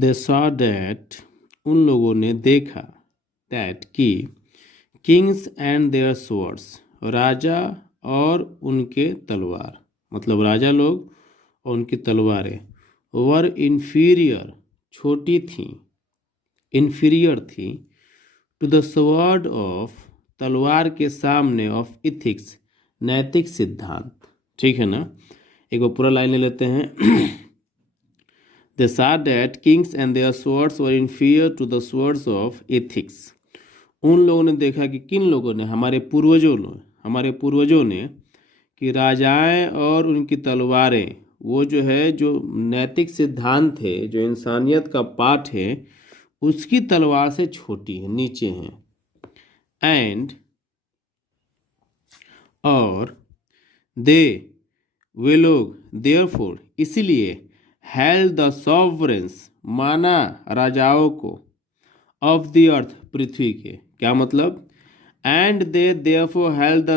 They saw that, उन लोगों ने देखा, दैट कि किंग्स एंड देयर स्वर्ड्स, राजा और उनके तलवार, मतलब राजा लोग और उनकी तलवारें, वर इन्फीरियर, छोटी थी, इन्फीरियर थी, टू द स्वॉर्ड ऑफ, तलवार के सामने, ऑफ इथिक्स, नैतिक सिद्धांत। ठीक है ना, एक बार पूरा लाइन ले लेते हैं। They saw that kings and their swords were inferior to the swords of ethics. उन लोगों ने देखा कि किन लोगों ने, हमारे पूर्वजों ने कि राजाएं और उनकी तलवारें, वो जो है, जो नैतिक सिद्धांत है, जो इंसानियत का पाठ है, उसकी तलवार से छोटी है, नीचे हैं। एंड, और दे, वे लोग, देयरफॉर, इसीलिए, हेल्ड द सॉवरेंस, माना राजाओं को, ऑफ द अर्थ, पृथ्वी के, क्या मतलब, and they therefore held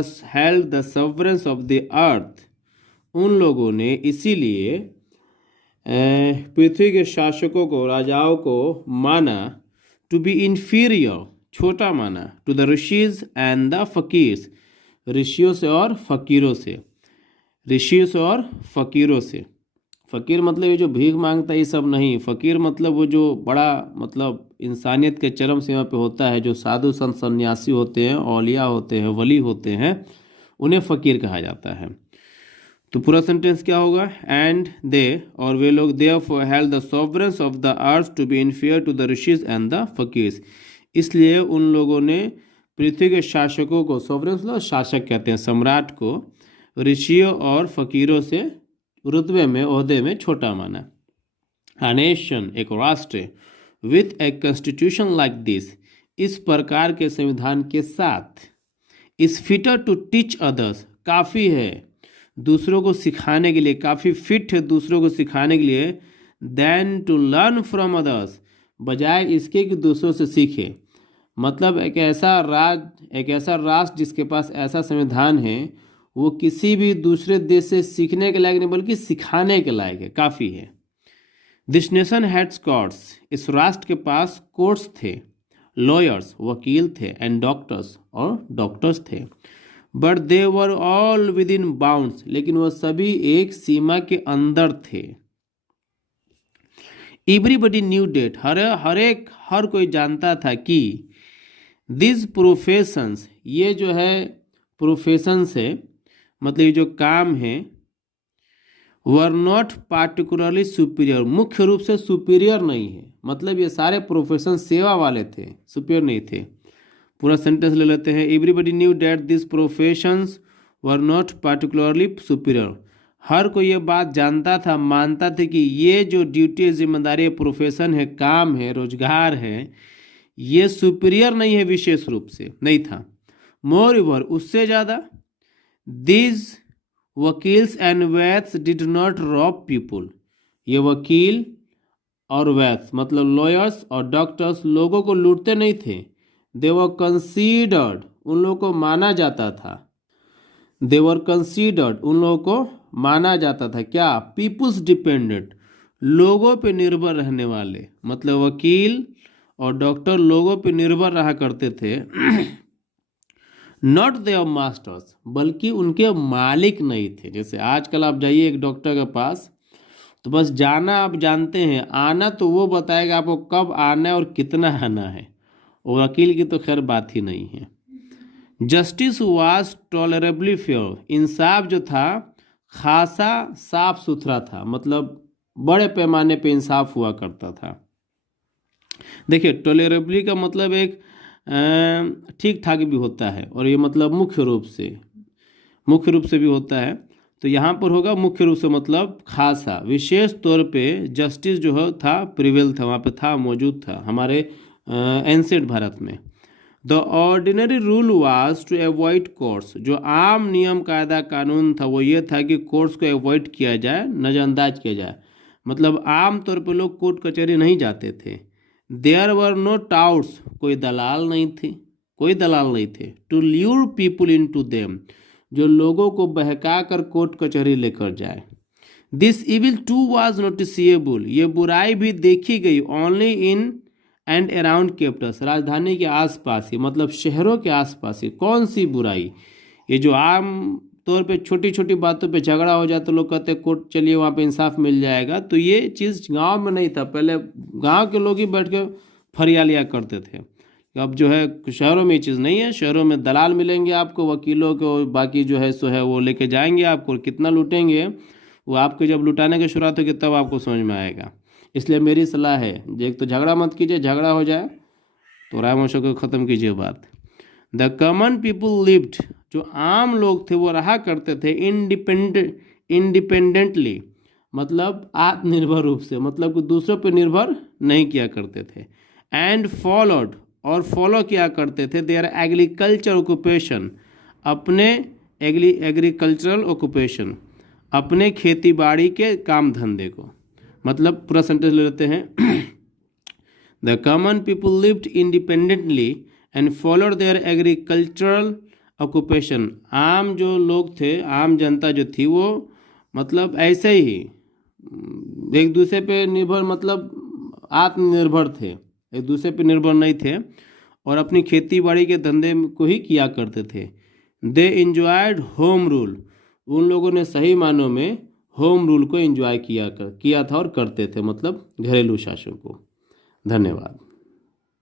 the sovereigns of the earth, उन लोगों ने इसीलिए पृथ्वी के शासकों को, राजाओं को माना, टू बी इन्फीरियर, छोटा माना, to the rishis and the fakirs, ऋषियों से और फकीरों से, ऋषियों से और फकीरों से। फ़कीर मतलब ये जो भीख मांगता है, ये सब नहीं। फ़कीर मतलब वो जो बड़ा, मतलब इंसानियत के चरम सीमा पे होता है, जो साधु संत सन्यासी होते हैं, औलिया होते हैं, वली होते हैं, उन्हें फ़कीर कहा जाता है। तो पूरा सेंटेंस क्या होगा, एंड दे, और वे लोग, therefore held the sovereigns of the earth to be inferior to the rishis and the fakirs, इसलिए उन लोगों ने पृथ्वी के शासकों को, सॉवरेंस मतलब शासक कहते हैं, सम्राट को, ऋषियों और फकीरों से रुतबे में, ओहदे में छोटा माना। अ नेशन, एक राष्ट्र, with a constitution like this, इस प्रकार के संविधान के साथ, is fitter to teach others, काफ़ी है दूसरों को सिखाने के लिए, काफ़ी फिट है दूसरों को सिखाने के लिए, then to learn from others, बजाय इसके कि दूसरों से सीखे। मतलब एक ऐसा राष्ट्र जिसके पास ऐसा संविधान है, वो किसी भी दूसरे देश से सीखने के लायक नहीं, बल्कि सिखाने के लायक है, काफ़ी है। दिस नेशन हैड्स कोर्ट्स, इस राष्ट्र के पास कोर्ट्स थे, लॉयर्स, वकील थे, एंड डॉक्टर्स, और डॉक्टर्स थे, but they were all with in bounds, लेकिन वह सभी एक सीमा के अंदर थे। एवरीबडी न्यू डेट, हर कोई जानता था कि दिस प्रोफेशंस, ये जो है प्रोफेशंस है, मतलब ये जो काम है, वर नॉट पार्टिकुलरली सुपीरियर, मुख्य रूप से सुपीरियर नहीं है, मतलब ये सारे प्रोफेशन सेवा वाले थे, सुपीरियर नहीं थे। पूरा सेंटेंस ले लेते हैं। Everybody knew that this professions were not particularly superior, हर कोई ये बात जानता था, मानता था कि ये जो ड्यूटी, जिम्मेदारी, प्रोफेशन है, काम है, रोजगार है, ये सुपीरियर नहीं है, विशेष रूप से नहीं था। मोर ओवर, उससे ज़्यादा, this vakils and vaids did not rob people, ये वकील और वैथ्स मतलब लॉयर्स और डॉक्टर्स लोगों को लूटते नहीं थे। दे वर कंसीडर्ड, उन लोगों को माना जाता था, दे वर कंसीडर्ड, उन लोगों को माना जाता था क्या, पीपुल्स डिपेंडेंट, लोगों पे निर्भर रहने वाले, मतलब वकील और डॉक्टर लोगों पे निर्भर रहा करते थे। नॉट देयर मास्टर्स, बल्कि उनके मालिक नहीं थे। जैसे आजकल आप जाइए एक डॉक्टर के पास, तो बस जाना आप जानते हैं, आना तो वो बताएगा आपको कब आना है और कितना आना है, और वकील की तो खैर बात ही नहीं है। जस्टिस वाज टॉलरेबली फेयर, इंसाफ जो था खासा साफ सुथरा था, मतलब बड़े पैमाने पे इंसाफ हुआ करता था। देखिए टॉलरेबली का मतलब एक ठीक ठाक भी होता है, और ये मतलब मुख्य रूप से भी होता है। तो यहाँ पर होगा मुख्य रूप से मतलब खासा, विशेष तौर पे जस्टिस जो है था, प्रिवेल था, वहाँ पे था, मौजूद था हमारे एंशिएंट भारत में। The ordinary rule was to avoid courts, जो आम नियम कायदा कानून था वो ये था कि कोर्ट्स को अवॉइड किया जाए, नज़रअंदाज किया जाए, मतलब आम तौर पे लोग कोर्ट कचहरी नहीं जाते थे। देयर वर नो टाउट्स, कोई दलाल नहीं थे, to lure people in to them, जो लोगों को बहका कर कोर्ट कचहरी लेकर जाए। This evil too was noticeable, ये बुराई भी देखी गई only in and around capitals, राजधानी के आसपास ही, मतलब शहरों के आसपास ही। कौन सी बुराई? ये जो आम तौर पे छोटी छोटी बातों पे झगड़ा हो जाए तो लोग कहते हैं कोर्ट चलिए वहाँ पे इंसाफ मिल जाएगा, तो ये चीज़ गांव में नहीं था। पहले गांव के लोग ही बैठ के फरियाद लिया करते थे। अब जो है शहरों में ये चीज़ नहीं है। शहरों में दलाल मिलेंगे आपको, वकीलों को, बाकी जो है सो है वो लेके जाएंगे आपको, कितना लूटेंगे वो आपको जब लुटाने की शुरुआत होगी तब आपको समझ में आएगा। इसलिए मेरी सलाह है, एक तो झगड़ा मत कीजिए, झगड़ा हो जाए तो राय मोशो को ख़त्म कीजिए बात। द कॉमन पीपुल लिव्ड, जो आम लोग थे वो रहा करते थे इंडिपेंडेंटली, मतलब आत्मनिर्भर रूप से, मतलब कि दूसरों पर निर्भर नहीं किया करते थे। एंड फॉलोड, और फॉलो किया करते थे देयर एग्रीकल्चर ऑक्यूपेशन, अपने एग्रीकल्चरल ऑक्यूपेशन, अपने खेती बाड़ी के काम धंधे को। मतलब पूरा सेंटेंस ले लेते हैं। The common people lived independently and followed there agricultural occupation, आम जो लोग थे, आम जनता जो थी वो मतलब ऐसे ही एक दूसरे पे निर्भर, मतलब आत्मनिर्भर थे, एक दूसरे पे निर्भर नहीं थे और अपनी खेती बाड़ी के धंधे को ही किया करते थे। दे इंजॉयड होम रूल, उन लोगों ने सही मानों में होम रूल को एंजॉय किया था और करते थे, मतलब घरेलू शासन को। धन्यवाद।